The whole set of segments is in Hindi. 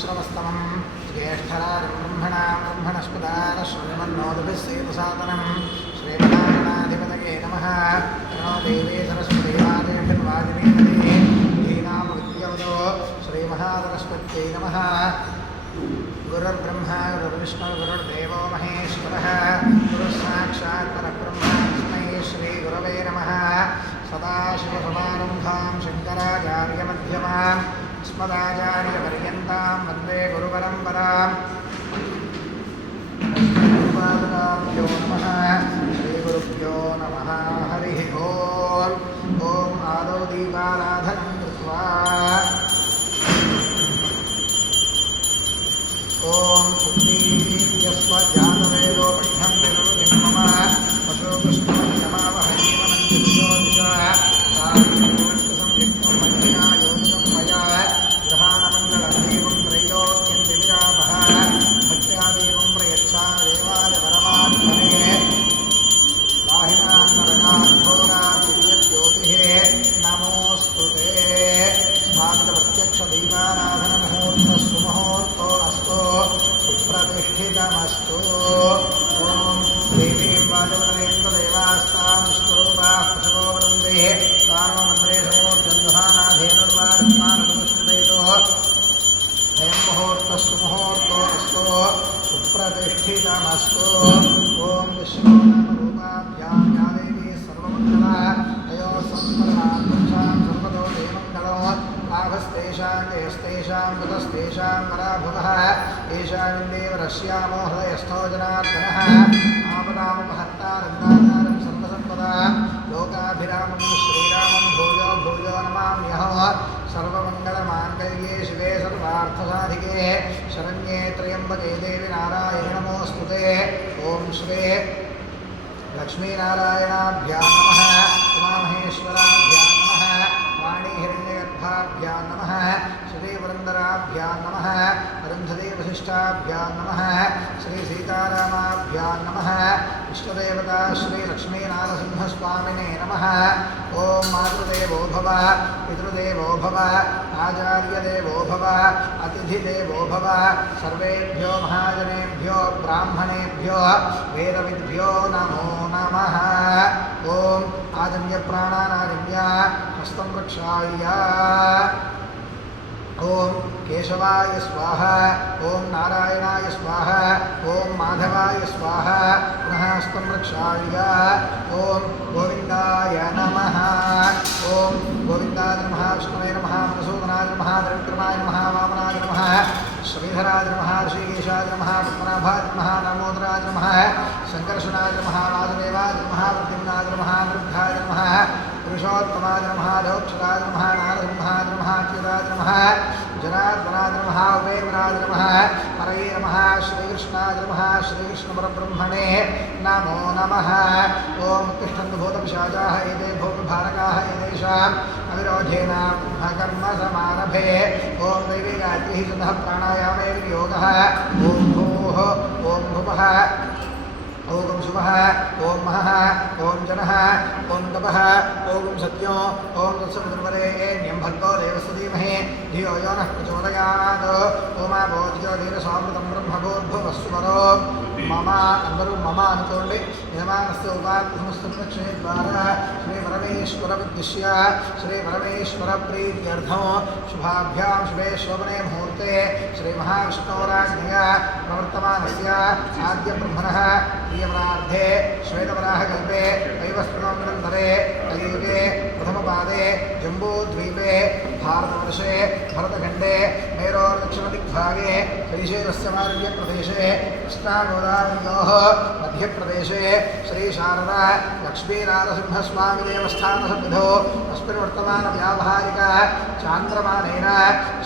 श्रवस्तमं ज्येष्ठराजं ब्रह्मणस्पदारश्रवन्नोदभिस्सेतुसादनं श्रीमहागणाधिपतये नमः। प्रणो देवी सरस्वती वाजयन्वाजिनीमती धीनामविद्यवतो श्रीमहासरस्वत्यै नमः। गुरुर्ब्रह्मा गुरुर्विष्णु गुरुर्देवो महेश्वरः गुरुस्साक्षात् परब्रह्म तस्मै श्रीगुरवे नमः। सदाशिवसमारम्भां शङ्कराचार्यमध्यमाम् अस्मदाचार्यपर्यन्तां वन्दे गुरुपरम्पराम्। श्रीगुरुपादुकाभ्यो नमः। श्रीगुरुभ्यो नमः। हरिः ओम्। ॐ आदौ दीपाराधनं कृत्वा ॐ सुन्दीर्यस्व जातवेदो पठ्यं विरुदिं मम पशुकृष्णमहिमावह जीवनं दिशो संयुक्तं मन्दिना योजितं मया ग्रहाणमण्डलदेवं त्रैलोक्यं दिविरावः भक्त्या देवं प्रयच्छामि देवाय परमात्मने दाहिनां नरकाद्घोरात् दिव्यज्योतिः नमोऽस्तु ते। स्वागतप्रत्यक्षदीपाराधनमुहूर्तः सुमुहूर्तो अस्तु सुप्रतिष्ठितमस्तु। ॐ देवीं वाचवदनेन्द्रदेवास्तां विश्वरूपाः पशवो वृन्दे कारणमन्त्रेशमोर्जन्धहानाधेनुर्वादिष्मानसुष्ठितो अयं मुहूर्तः सुमुहूर्तो अस्तु सुप्रतिष्ठितमस्तु। ॐ विश्वनामरूपाभ्यां या देवी सर्वमङ्गला तयोः संस्मरणार्थं सर्वतो देवमङ्गलो लाभस्तेषां जयस्तेषां कुतस्तेषां पराभवः येषामिन्देव रश्यामो हृदयस्थो जनार्दनः आपदामुपहर्तारन्दातारं सर्वसम्पदां लोकाभिरामं श्रीरामं भूयो भूयो नमाम्यहो। सर्वमङ्गलमाङ्गल्ये शिवे सर्वार्थसाधिके शरण्ये त्र्यम्बके देवी नारायणे नमोऽस्तु ते। ॐ श्री लक्ष्मीनारायणाभ्यां नमः। उमामहेश्वराभ्यां नमः। वाणीहिरण्यगर्भाभ्यां नमः। श्रीपुरन्दराभ्यां नमः। अरुन्धतीवशिष्टाभ्यां नमः। श्रीसीतारामाभ्यां नमः। इष्टदेवता श्रीलक्ष्मीनारसिंहस्वामिने नमः। ॐ मातृदेवो भव पितृदेवो भव आचार्यदेवो भव अतिथिदेवो भव सर्वेभ्यो महाजनेभ्यो ब्राह्मणेभ्यो वेदविद्भ्यो नमो नमः। ॐ आजन्यप्राणानादिव्य हस्तं रक्षाय। ओं केशवाय स्वाहा। ओं नारायणाय स्वाहा। ओं माधवाय स्वाहा। पुनः हस्तं रक्षाय। ओं गोविंदाय नमः। ओं गोविंदाय नमः। विष्णवे नमः। मधुसूदनाय नमः। त्रिविक्रमाय नमः। वामनाय नमः। श्रीधराय नमः। ऋषिकेशाय नमः। पद्मनाभाय नमः। दामोदराय नमः। संकर्षणाय नमः। वासुदेवाय नमः। प्रद्युम्नाय नमः। अनिरुद्धाय नमः। पुरुषोत्तमाय नमः। लोक्षराय नमः। नारसिंहाय नमः। अच्युताय नमः। जनार्दनाय नमः। उपेन्द्राय नमः। हरये नमः। श्रीकृष्णाय नमः। श्रीकृष्णपरब्रह्मणे नमो नमः। ॐ तिष्ठन्तु भूतपिशाचाः एते भूतभारकाः एतेषाम् अविरोधेन ब्रह्मकर्मसमारभे। ॐ दैवी गायत्रीः सतः प्राणायामे वियोगः। ॐ भूः ॐ भुवः ॐ शुभः ॐ महः ॐ जनः ॐ तपः ॐ सत्यो ॐ तत्सवितुर्वरेण्यं भर्गो देवस्य धीमहि धियो यो नः प्रचोदयात्। ओमाभोज्योतिरसामृतं ब्रह्मभूर्भुवस्वरो मम अंदरू मम अनुकोंडि यजमानस्य उपात्मस्तुक्षे द्वारा श्री परमेश्वरमुद्दिश्य श्री परमेश्वर प्रीत्यर्थं शुभाभ्यां शुभे शोभने मुहूर्ते श्री महाविष्णोराज्ञया प्रवर्तमानस्य आद्य ब्रह्मणः प्रियपरार्धे श्वेतवराहकल्पे वैवस्वतन्त्रे कलियुगे प्रथमपादे जम्बूद्वीपे भारतवर्षे भरतखण्डे मेरोर्दक्षिणदिग्भागे श्रीशैलस्य मालव्यप्रदेशे कृष्णागोदावर्योः मध्यप्रदेशे श्रीशारदा लक्ष्मीनारसिंहस्वामिदेवस्थानसन्निधौ अस्मिन् वर्तमानव्यावहारिक चान्द्रमानेन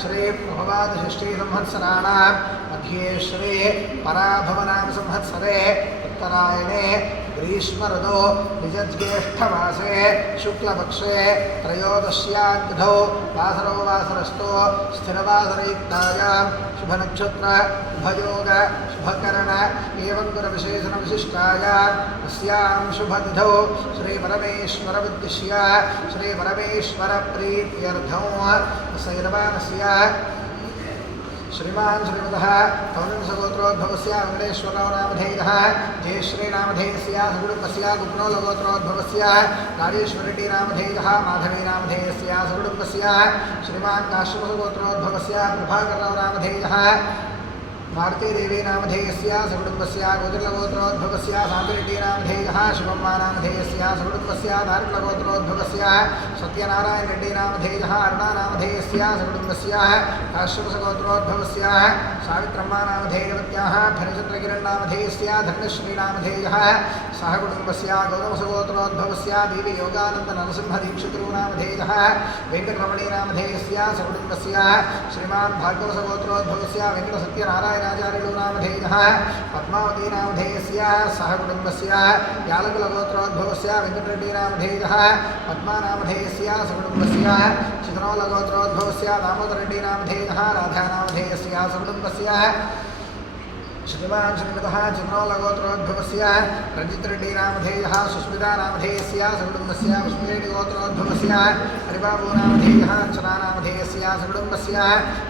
श्रीप्रभवादिषष्टिसंवत्सराणां मध्ये श्री पराभवनाम संवत्सरे उत्तरायणे ग्रीष्मऋतौ निजज्येष्ठमासे शुक्लपक्षे त्रयोदश्याद्यौ वासरो वासरस्थो स्थिरवासरयुक्तायां शुभनक्षत्र शुभयोग शुभकरण एवं गुणविशेषणविशिष्टायां अस्यां शुभतिथौ श्रीपरमेश्वरमुद्दिश्य श्रीपरमेश्वरप्रीत्यर्थं सैरवानस्य श्रीमान् श्रीमतः कौनसगोत्रोद्भवस्य वेङ्कटेश्वरराव नामधेयः जयश्रीनामधेयस्य सकुटुम्बस्य गुप्नोलगोत्रोद्भवस्य राजेश्वररेड्डी नामधेयः माधवी नामधेयस्य सकुटुम्बस्य श्रीमान् काश्यपगोत्रोद्भवस्य प्रभाकरराव नामधेयः भारतीदेवी नामधेयस्य सकुटुम्बस्य गोत्रगोत्रोद्भवस्य शान्तिरेड्डी नामधेयः शिवम्मा नामधेयस्य सकुटुम्बस्य धारकुलगोत्रोद्भवस्य सत्यनारायण रेड्डी नामधेयः अरुणा नामधेयस्य सकुटुम्बस्य काश्यपगोत्रोद्भवस्य सावित्रम्मा नामधेयवत्याः फणिचन्द्रकिरण్ नामधेयस्य धर्मश्री नामधेयः सहकुटुम्बस्य गौतमसगोत्रोद्भवस्य देवी योगानन्द नरसिंहदीक्षितुः नामधेयः वेङ्कटरमणी नामधेयस्य सकुटुम्बस्य श्रीमान् भार्गवसगोत्रोद्भवस्य वेङ्कटसत्यनारायणाचार्युलु नामधेयः पद्मावती नामधेयस्य सहकुटुम्बस्य यालकुलगोत्रोद्भवस्य वेङ्कटरेड्डी नामधेयः पद्मा नामधेयस्य सकुटुम्बस्य चित्रनौलगोत्रोद्भवस्य दामोदररेड्डी नामधेयः राधा नामधेयस्य सकुटुम्बस्य श्रीमान् श्रीमतः चित्रनौलगोत्रोद्भवस्य रञ्जितरेड्डी नामधेयः सुस्मिता नामधेयस्य सकुटुम्बस्य पुष्परेड्डी गोत्रोद्भवस्य हरिबाबू नामधेयः अर्चना नामधेयस्य सकुटुम्बस्य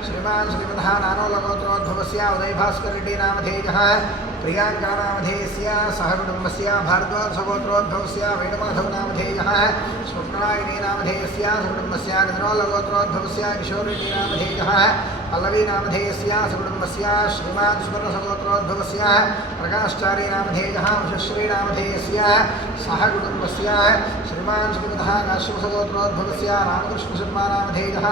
श्रीमान् श्रीमतः नानोलगोत्रोद्भवस्य उदयभास्कररेड्डी नामधेयः प्रियांका नामधेयस्य सहकुटुम्बस्य भारद्वाजसगोत्रोद्भवस्य वेणुमाधव नामधेयः स्वप्ननायिनी नामधेयस्य सकुटुम्बस्य निधनोलगोत्रोद्भवस्य किशोररेड्डी नामधेयः पल्लवी नामधेयस्य सकुटुम्बस्य श्रीमान् सुवर्णसगोत्रोद्भवस्य प्रकाशचारी नामधेयः उषश्री नामधेयस्य सहकुटुम्बस्य श्रीमान् श्रीमतः काश्यपसगोत्रोद्भवस्य रामकृष्णशर्मा नामधेयः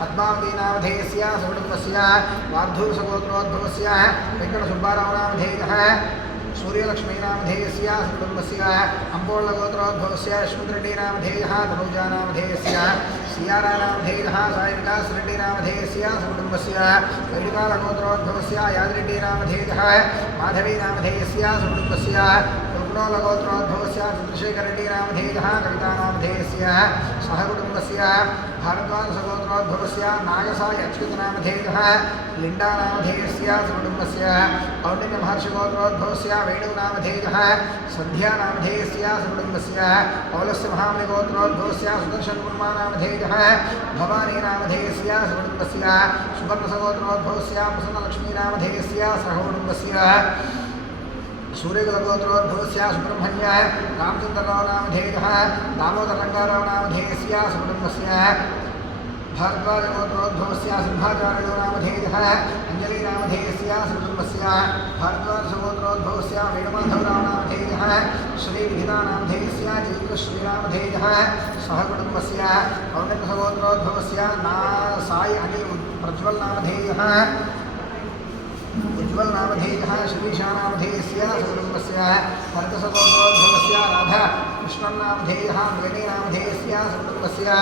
पद्मावती नामधेयस्य सकुटुम्बस्य वार्धूरसगोत्रोद्भवस्य वेङ्कटसुब्बाराव नामधेयः सूर्यलक्ष्मी नामधेयस्य सकुटुम्बस्य अंबोळगोत्रोद्भवस्य यशवन्तरेड्डी नामधेयः तनूजा नामधेयस्य सियारा नामधेयः सायविकासरेड्डी नामधेयस्य सकुटुम्बस्य वैदिकालगोत्रोद्भवस्य यादिरेड्डी नामधेयः माधवी नामधेयस्य सकुटुम्बस्य कुर्कुणोलगोत्रोद्भवस्य चन्द्रशेखररेड्डी नामधेयः कविता नामधेयस्य सहकुटुम्बस्य भारद्वाजसगोत्रोद्भवस्य नागसाय अच्युतनामधेयः लिण्डा नामधेयस्य सकुटुम्बस्य कौण्डिन्यमहर्षिगोत्रोद्भवस्य वेणुनामधेयः सन्ध्या नामधेयस्य सकुटुम्बस्य पौलस्य महामणिगोत्रोद्भवस्य सुदर्शनकुर्मा नामधेयः भवानी नामधेयस्य सकुटुम्बस्य सुवर्णसगोत्रोद्भवस्य प्रसन्नलक्ष्मी नामधेयस्य सहकुटुम्बस्य सूर्यकुलगोत्रोद्भवस्य सुब्रह्मण्य रामचन्द्रराव नामधेयः दामोदररङ्गाराव नामधेयस्य सकुटुम्बस्य भारद्वाजगोत्रोद्भवस्य सिंहाचार्यो नामधेयः अंजलि नामधेयस्य सकुटुम्बस्य भारद्वाजगोत्रोद्भवस्य वेणुमाधवराव नामधेयः श्रीविधिता नामधेयस्य जयश्रीनामधेयः सहकुटुम्बस्य कौण्डिन्यसगोत्रोद्भवस्य साई अनिल प्रज्वल नामधेयः उज्ज्वल नामधेयः श्रीशा नामधेयस्य सकुटुम्बस्य भरतसगोत्रोद्भवस्य राधा कृष्णन् नामधेयः मृगनी नामधेयस्य सकुटुम्बस्य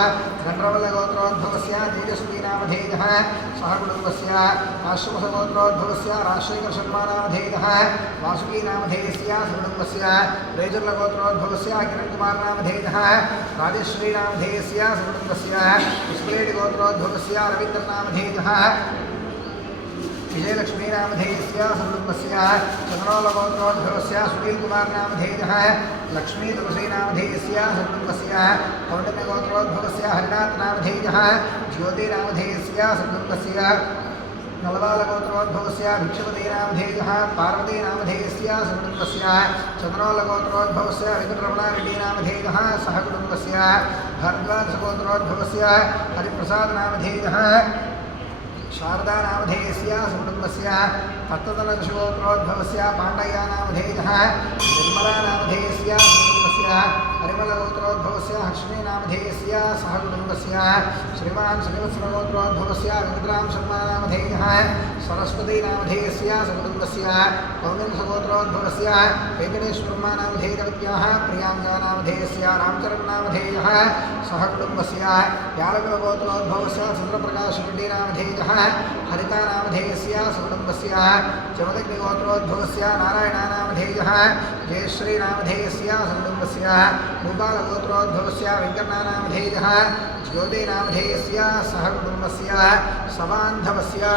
गण्डरवलगोत्रोद्भवस्य तेजस्वी नामधेयः सहकुटुम्बस्य काश्यपसगोत्रोद्भवस्य राजशेखरशर्मा नामधेयः वासुकी नामधेयस्य सकुटुम्बस्य रेजर्लगोत्रोद्भवस्य किरणकुमार नामधेयः राजश्री नामधेयस्य सकुटुम्बस्य पुष्परेड्डी गोत्रोद्भवस्य रवीन्द्र नामधेयः विजयलक्ष्मी नामधेयस्य सकुटुम्बस्य चन्द्रनौलगोत्रोद्भवस्य सुनीलकुमार नामधेयः लक्ष्मी तुलसी नामधेयस्य सकुटुम्बस्य कौण्डिन्यगोत्रोद्भवस्य हरिनाथ नामधेयः ज्योति नामधेयस्य सकुटुम्बस्य नलवालगोत्रोद्भवस्य भिक्षुपति नामधेयः पार्वती नामधेयस्य सकुटुम्बस्य चन्द्रनौलगोत्रोद्भवस्य वेङ्कटरमणारेड्डी नामधेयः सहकुटुम्बस्य भारद्वाजसगोत्रोद्भवस्य हरिप्रसाद नामधेयः शारदा नामधेयस्य सकुटुम्बस्य पत्तदलगोत्रोद्भवस्य पाण्डया नामधेयः निर्मला नामधेयस्य सकुटुम्बस्य हरिमलगोत्रोद्भवस्य हर्षिणी नामधेयस्य सहकुटुम्बस्य श्रीमान् श्रीवत्सगोत्रोद्भवस्य वेङ्कटराम शर्मा नामधेयः सरस्वती नामधेयस्य सकुटुम्बस्य कौण्डिन्यसगोत्रोद्भवस्य वेङ्कटेश्वरम्मा नामधेयवत्याः प्रियांका नामधेयस्य रामचरण नामधेयः सहकुटुम्बस्य यालकुलगोत्रोद्भवस्य चन्द्रप्रकाशरेड्डी नामधेयः हरिता नामधेयस्य सकुटुम्बस्य जमदग्निगोत्रोद्भवस्य नारायणा नामधेयः जयश्री नामधेयस्य सकुटुम्बस्य भूपालगोत्रोद्भवस्य वेङ्कण्णा नामधेयः ज्योति नामधेयस्य सहकुटुम्बस्य सबान्धवस्य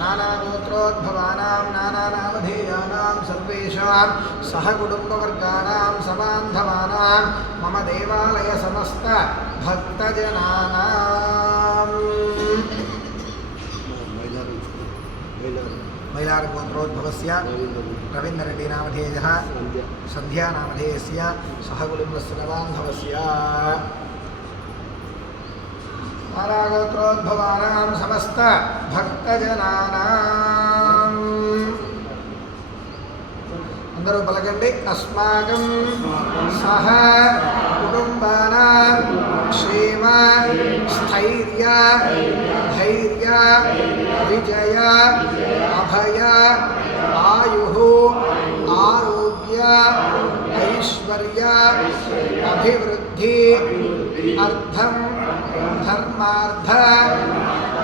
नानागोत्रोद्भवानां नानानामधेयानां सर्वेषां सहकुटुम्बवर्गाणां सबान्धवानां मम देवालय समस्त भक्तजनानां वैरागगोत्रोद्भवस्य रवीन्द्ररेड्डिनामधेयः सन्ध्यानामधेयस्य सह कुटुम्बस्य बान्धवस्य वैरागगोत्रोद्भवानां समस्त भक्तजनानां अंदरू पलकंडी अस्माकं सह कुटुंबानां क्षेम स्थैर्य धैर्य विजय अभय आयुः आरोग्य ऐश्वर्य अभिवृद्धि अर्थम धर्मार्थ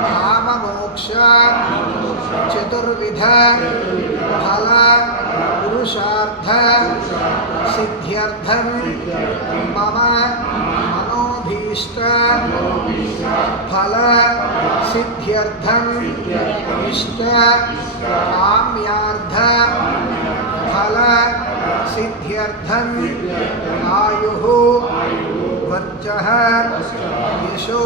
काममोक्ष चतुर्विध फल पुरुषार्थ सिद्ध्यर्थम मम मनोभीष्ट फल सिद्ध्यर्थम इष्ट काम्यार्थ फल सिद्ध्यर्थम आयुः वर्चः यशो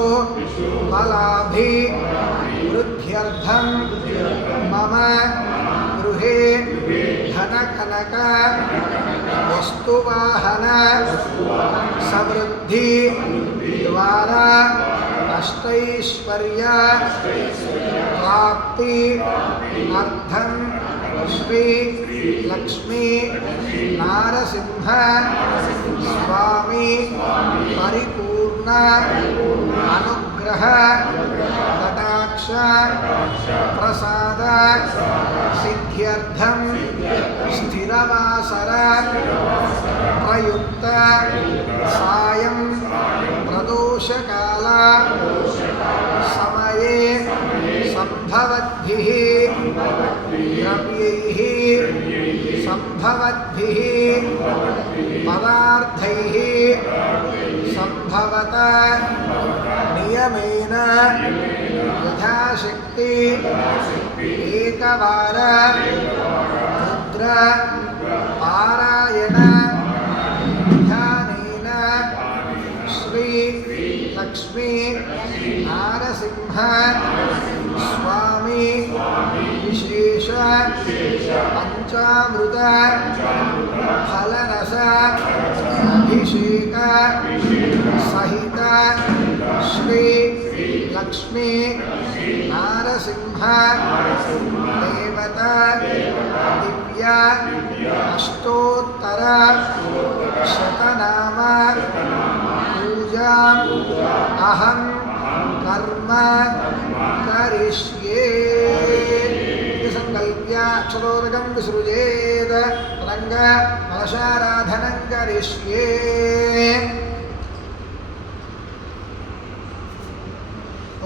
बलाभिवृद्ध्यर्थं मम गृहे धनकनक वस्तुवाहन समृद्धि द्वारा अष्टैश्वर्य प्राप्ति अर्थं श्री लक्ष्मी नारसिंह स्वामी परिपूर्ण अनुग्रह कटाक्ष प्रसाद सिद्ध्यर्थं स्थिरवासर प्रयुक्त सायं प्रदोषकाल समये संभवद्भिः द्रव्यैः संभवद्भिः पदार्थैः संभवत नियमेन यथाशक्ति एकवार रुद्र पारायण ध्यानेन श्री लक्ष्मी नारसिंह स्वामी विशेष पंचामृत फलरस अभिषेक सहित श्री लक्ष्मी नारसिंह देवता दिव्य अष्टोत्तर शतनाम पूजा अहं कर्म करिष्ये संकल्प्य अक्षरोदकं विसृजेत रंग कलशाराधनं करिष्ये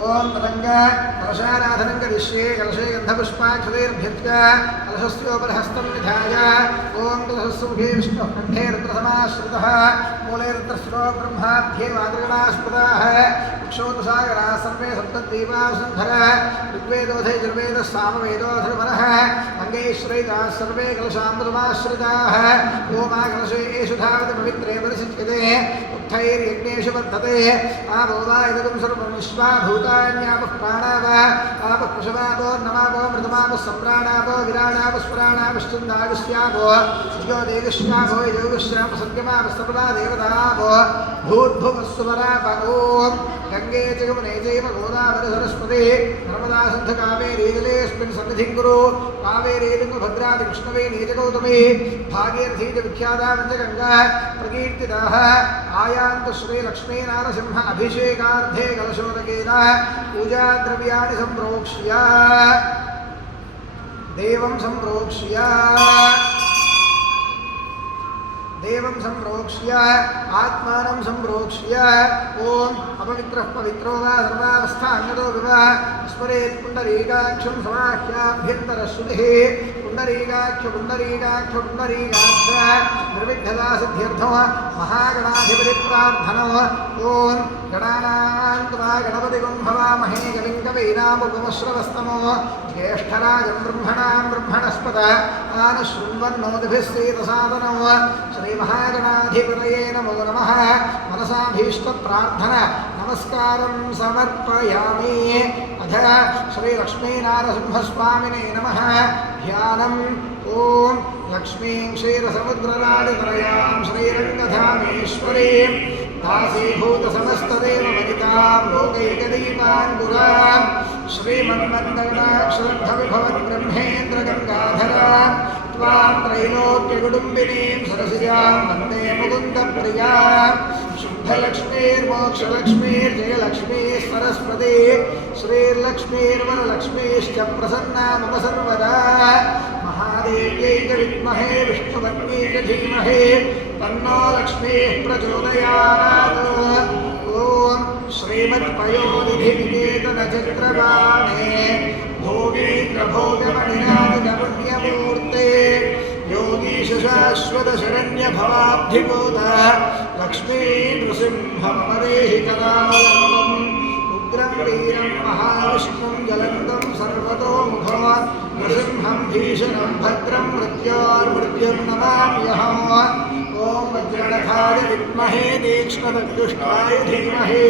ओम रंग कलशाराधनं करिष्ये कलशे गन्धपुष्पाक्षरैर्भ्यर्च्य कलशस्योपरहस्तं निधाय ओम कलशस्मुखे विष्णुः कण्ठे रुद्रसमाश्रितः मूले रुद्रस्रो ब्रह्माध्ये वादगणास्पदाः क्षोतसागराः सर्वे सप्तद्वीपावसुन्धरः ऋग्वेदोऽथ यजुर्वेदः सामवेदोऽथर्वणः अङ्गैश्रयिताः सर्वे कलशामृतमाश्रिताः ओमा कलशेषु धावति पवित्रे परिषिच्यते उत्थैर्यज्ञेषु वर्धते आवो वा इदं सर्वं विश्वा भूतान्यापः प्राणावः आपः पशवापो नमापो मृतमापः सम्प्राणापो विराणापः स्फुराणापश्चन्दाविश्यापो ज्योतिष्यापो योगश्यापः सत्यमापः सर्वा देवतापो भूर्भुवस्सुवराप ॐ गंगे च यमुने चैव गोदावरी सरस्वती नर्मदा सिन्धु कावेरी जलेऽस्मिन् सन्निधिं कुरु कावेरी तुङ्गभद्रादि कृष्णवेणी च गौतमी भागीरथी च विख्याता पञ्चगङ्गा प्रकीर्तिताः आयान्तु श्रीलक्ष्मी नारसिंह अभिषेकार्थे कलशोदकेन पूजाद्रव्याणि सम्प्रोक्ष्य देवं सम्प्रोक्ष्य देवं सम्प्रोक्ष्य आत्मानं सम्प्रोक्ष्य ओम अपवित्रः पवित्रो वा सर्वावस्थाङ्गतो विवा स्मरेत् पुण्डरीकाक्षं समाह्याभ्यन्तरश्रुतिः पुण्डरीकाक्ष पुण्डरीकाक्ष पुण्डरीकाक्ष निर्विघ्नता सिद्ध्यर्थो महागणाधिपतिप्रार्थनो ओम गणानां त्वा गणपतिगुं भवामहे कविं कवीनामुपमश्रवस्तमो ज्येष्ठराजं ब्रह्मणां ब्रह्मणस्पत आनशृण्वन्नोतिभिस्सेदसादनो श्रीमहागणाधिपतये नमो नमः मनसाभीष्टप्रार्थना नमस्कारं समर्पयामि अथ श्रीलक्ष्मीनारसिंहस्वामिने नमः ध्यानम् ॐ लक्ष्मीं क्षीरसमुद्रराजतनयां श्रीरङ्गधामेश्वरीं दासीभूतसमस्तदेववनितां लोकैकदीपाङ्कुरां श्रीमन्मन्दगणाक्षरब्रह्मेन्द्रगङ्गाधरां त्वां त्रैलोक्यकुटुम्बिनीं सरसिजां वन्दे मुकुन्दप्रियां शुद्धलक्ष्मीर्मोक्षलक्ष्मीर्जयलक्ष्मीः सरस्वती श्रीर्लक्ष्मीर्वरलक्ष्मीश्च प्रसन्ना मम सर्वदा महादेव्यै च विद्महे विष्णुपत्न्यै च धीमहि तन्नो लक्ष्मीः प्रचोदयात् ॐ श्रीमत्पयोनिधिनिकेतनचक्रवाणे भोगीन्द्रभोगमणिनाथपुण्यमूर्ते योगीशशाश्वतशरण्यभवाब्धिभूत लक्ष्मी नृसिंहमदेहि कदावलम्बम् उग्रं वीरं महाविष्णुं ज्वलन्तं सर्वतोमुखं नृसिंहं भीषणं भद्रं मृत्योर्मृत्युर्नमाम्यहम् ॐ वज्रणखाय विद्महे तीक्ष्णदक्षुष्टाय धीमहि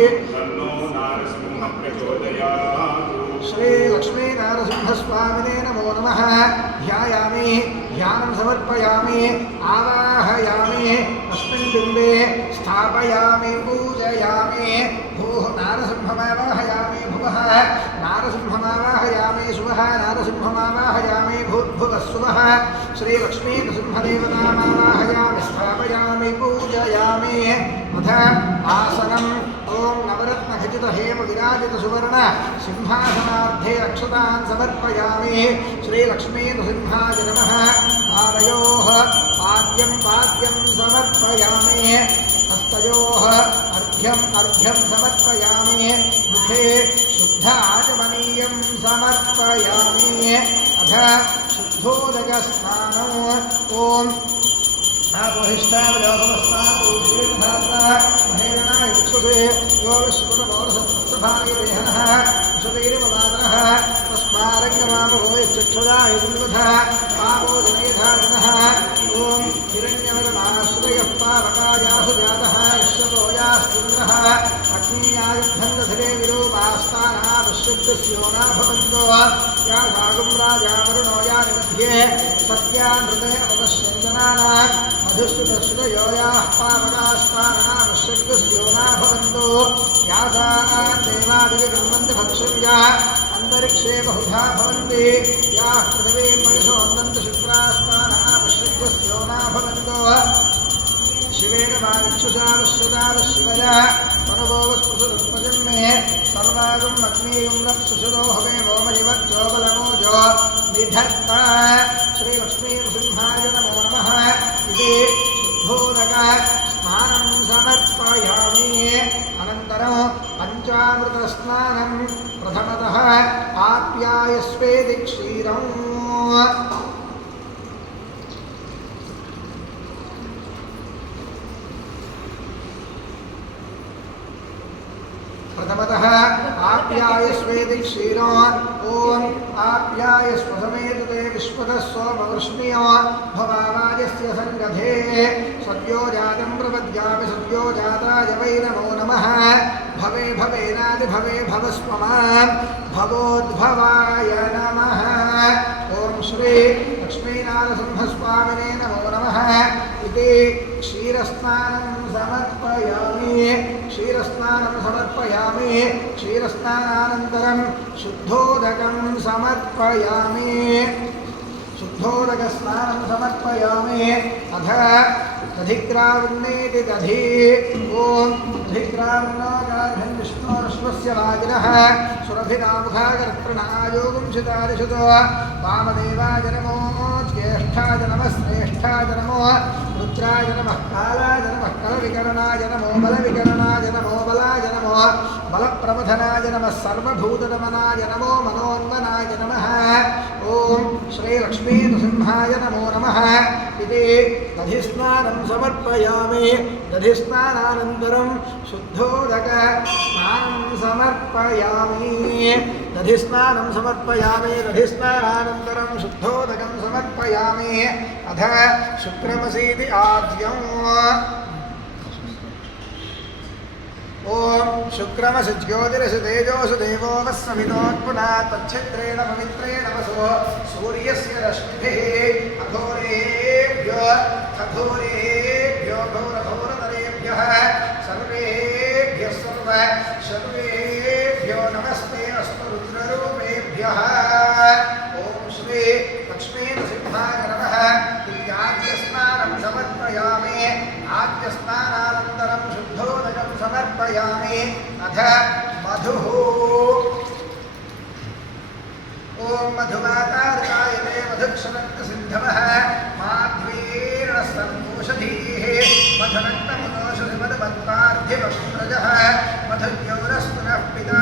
श्री लक्ष्मी नारसिंहस्वामिने नमो नमः ध्यायामि ध्यानं समर्पयामि आवाहयामि अस्मिन् बिम्बे स्थापयामि पूजयामि भूः नारसिंहमावाहयामि भुवः नारसिंहमावाहयामि सुवः नारसिंहमावाहयामि भूर्भुवः सुवः श्रीलक्ष्मी नृसिंहदेवतामावाहयामि स्थापयामि पूजयामि अथ आसनम् ॐ नवरत्नखचितहेम विराजितसुवर्ण सिंहासनार्धे अक्षतान् समर्पयामि श्रीलक्ष्मी नृसिंहाय नमः पादयोः पाद्यं समर्पयामि हस्तयोः अर्घ्यं समर्पयामि मुखे शुद्ध आचमनीयं समर्पयामि अथ शुद्धोदकस्नानम् ॐ हिरण्यवरमाश्रयः पावकायासु जातः यशतोयास्तिन्द्रः अग्नीयायुद्धन्दधरे विरूपास्तानापश्यद्यस्योना भवन्तो या भागं राजा वरुणो यानि मध्ये सत्यानृतेन पदश्यञ्जनानां मधुश्रुतश्रुतयोयाः पावकास्तानापश्यद्यस्योना भवन्तो यासान् देवादिगन्वन्ति भक्षव्या अन्तरिक्षे बहुधा भवन्ति याः पृथिवीं परिशोन्नन्ति शुक्रास्तानापश्यद्यस्योना भवन्तो शिवेन वाचक्षुषा पश्यतावशिवया तनुभोवस्पृशुत्पजं मे सर्वागं अग्नेयं लक्षुषदो हवे वोमयिवज्जो बलमोजो विधत्ता श्रीलक्ष्मीनृसिंहाय नमो नमः इति शुद्धोदक स्नानं समर्पयामि अनन्तरं पञ्चामृतस्नानं प्रथमतः आप्यायस्वेति क्षीरम् प्रथमतः आप्यायस्वेति क्षीरो ॐ आप्यायस्वसमेतते विश्वतः सोमवृष्ण्यो भवावाजस्य सङ्गधे सद्यो जातं प्रपद्यामि सद्यो जाताय वै नमो नमः भवे भवेनादिभवे भवस्वमान् भवोद्भवाय नमः ॐ श्री लक्ष्मीनारसिंहस्वामिने नमो नमः इति क्षीरस्नानं समर्पयामि क्षीरस्नानानन्तरं शुद्धोदकं समर्पयामि शुद्धोदकस्नानं समर्पयामि अथ दधिग्रावन्नेति दधि ॐ दधिग्रावन्नो गार्भं विष्णोरश्वस्य वाजिनः सुरभिनामुखाकर्तृणायोगं शितारिषुतो वामदेवाय नमो ज्येष्ठाय नमः श्रेष्ठाय नमो रुद्राय नमः कालाय नमः कलविकरणाय नमो बलविकरणाय नमो बलाय नमो बलप्रबधनाय नमः सर्वभूतदमनाय नमो मनोन्मनाय नमः ॐ श्रीलक्ष्मीनृसिंहाय नमो नमः इति दधिस्नानं समर्पयामि दधिस्नानानन्तरं शुद्धोदकस्नानं समर्पयामि दधिस्नानं दधिस्नानानन्तरं शुद्धोदकं समर्पयामि अथ शुक्रमसीति आद्यम् ओम शुक्रमसु ज्योतिरसु तेजोसु देवो वस्सवितोत्पुना तच्छिद्रेण पवित्रेण वसो सूर्यस्य रश्मिभिः अघोरेभ्यो अघोरेभ्यो घोरघोरतरेभ्यः सर्वेभ्यः सर्वेभ्यो नमस्ते अस्तु रुद्ररूपेभ्यः ओम श्री लक्ष्मीनृसिंहाय नमः इत्याद्यस्नानं समर्पयामि आद्यस्नानानन्तरं शुद्धोदकं समर्पयामि अथ मधुः ओम मधुवातारकाय मे मधुक्षरन्तसिन्धवः माध्वीर्णः सन्तोषधीः मधुनक्तमुदोषधिमधुमत्पार्थिवपुत्रजः मधुद्यौरस्तुनः पिता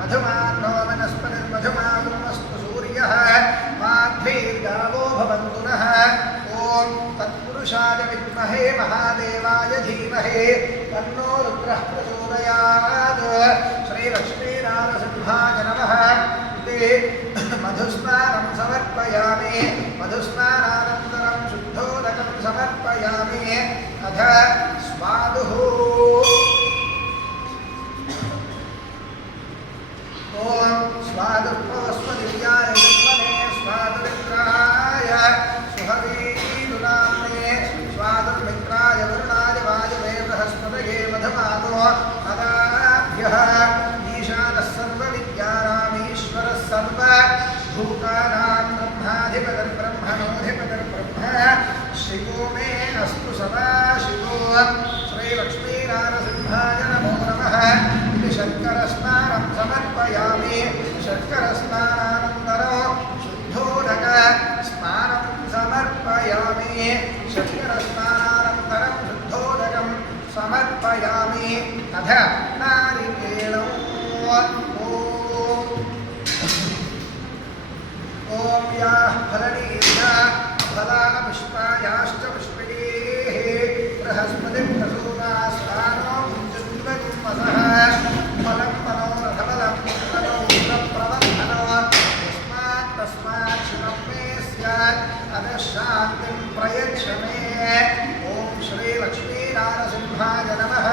मधुमान्नो वनस्पतिर्मधुमागुणमस्तु सूर्यः माध्वीर्गावो भवन्तु नः ओम तत्पुरुषाय विद्महे महादेवाय धीमहि तन्नो रुद्रः प्रचोदयात् श्रीलक्ष्मीनारसिंहाय नमः मधुस्नानं समर्पयामि मधुस्नानानन्तरं शुद्धोदकं समर्पयामि अथ स्वादुः ॐ स्वादुर्भवस्वदिव्याय विद्महे स्वादुमित्राय सुहवीदुनाम्ने स्वादुर्मित्राय वरुणाय वायवे बृहस्पतये मधुमानो अदाभ्यः ईशानः सर्वविद्यानामीश्वरः सर्वभूतानां ब्रह्माधिपतिर्ब्रह्मणोऽधिपतिर्ब्रह्म शिवो मे अस्तु सदा शिवो श्रीलक्ष्मीनारसिंहाय नमो नमः इति शर्करस्नानं समर्पयामि शर्करस्नानानन्तरं शुद्धोदकस्नानं समर्पयामि शर्करस्नानानन्तरं शुद्धोदकं समर्पयामि अथ नारिकेलम् ओम याः फलनीया फलापुष्पायाश्च पुष्पिणीः बृहस्पतिप्रसूना स्वानो मुञ्जुन्वन्मसः फलं मनोरथबलं मनोप्रवर्धनो तस्मात् शिवं मे स्यात् अतः शान्तिं प्रयच्छ मे ॐ श्रीलक्ष्मीनारसिंहाय नमः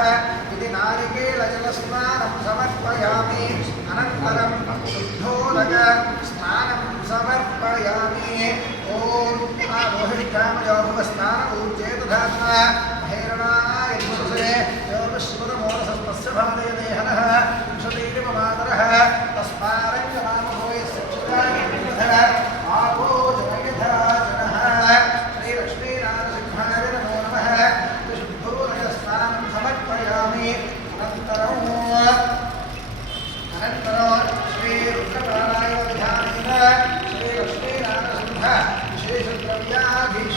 इति नारिकेलजलस्नानं समर्पयामि अनन्तरं शुद्धोदकस्नानं समर्पयामि ॐ रोहिष्ठामयो भुवस्नानपूज्येतधात्मा महेरणाय पुरुषे यो विश्वतमोरसस्तस्य भादयते हनः विशतीरिममातरः तस्मारङ्गमामहो यस्य क्षुतानिर्धर आपो जनयथा जनः श्रीलक्ष्मीनारसिंहाय नमो नमः शुद्धोदकस्नानं समर्पयामि अनन्तरं श्रीरुद्रनारायणविधानेन श्रीलक्ष्मीनारसिंह विशेषद्रव्याधीश